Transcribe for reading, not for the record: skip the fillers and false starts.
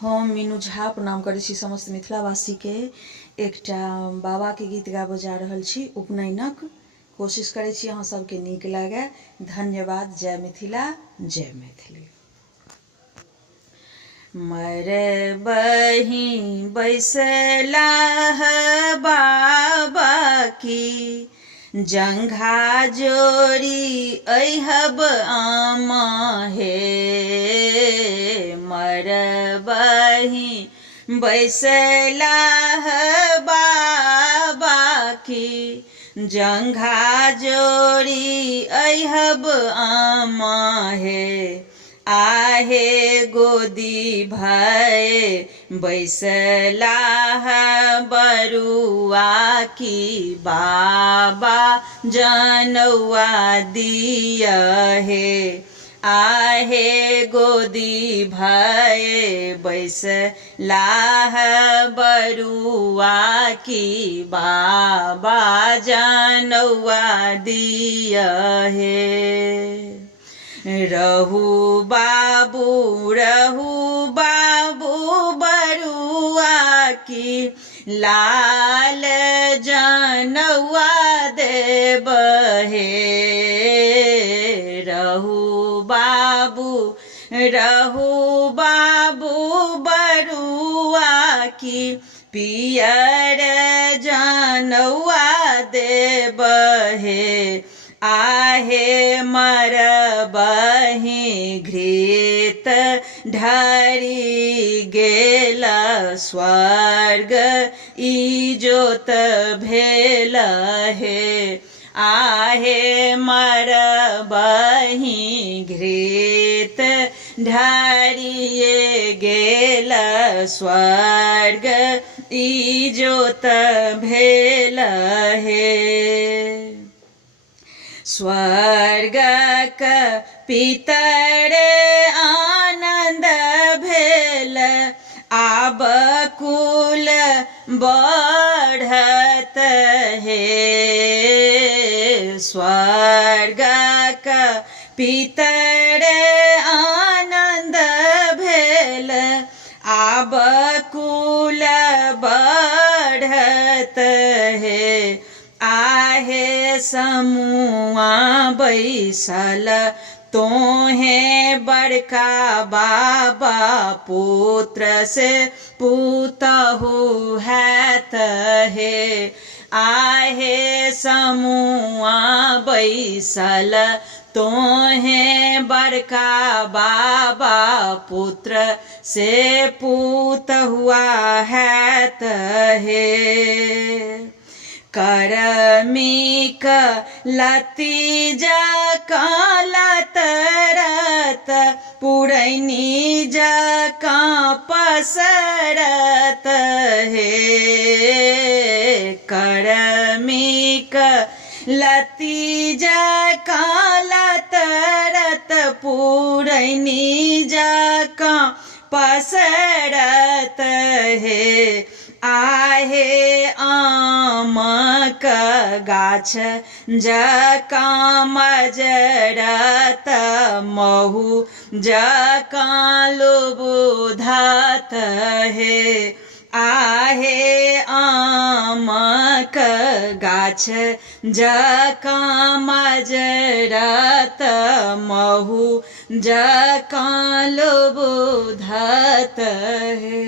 हम मीनू झा प्रणाम करै छी समस्त मिथिलावासी के। एकटा बाबा के गीत गाबऽ जा रहल छी, उपनयनक। कोशिश करै छी अहाँ सबके नीक लागे। धन्यवाद। जय मिथिला, जय मैथिली। मरबही बैसला बाबा की, जंघा जोड़ी अहब आमा हे। मरबही बैसला बाबा की, जंघा जोड़ी अहब आमा हे। आहे गोदी भये बैसला बरुआ की, बाबा जनौआ दिया हे। आहे गोदी भये बैसला बरुआ की, बाबा जनौआ दिया हे। रहु बाबू बरुआ की, लाल जनौआ देब हे। रहु बाबू बरुआ की, पियर जनौआ देब हे। आहे मरबही घृत ढरी गेल, स्वर्ग इजोत भेल हे। आहे मरबही घृत ढरिए गेल, स्वर्ग इजोत भेल हे। स्वर्गक पितर आनंद भेल, आब कुल बढ़त हे। स्वर्गक पितर आनंद भेल, आब कुल बढ़त हे। आहे समुआ बैसल तोहे बड़का बाबा, पुत्र से पुतहु हैत हे। आहे समुआ बैसल तोहे बड़का बाबा, पुत्र से पुतहुआ हैत हे। करमिक लती जकाँ लतरत, पुरैनी जकाँ पसरत हे। करमिक लती जकाँ लतरत, पुरैनी जकाँ पसरत हे। आहे आमक गाछ जकाँ मजरत, महु जकाँ लुबुधत हे। आहे आमक गाछ जकाँ मजरत, महु जकाँ लुबुधत हे।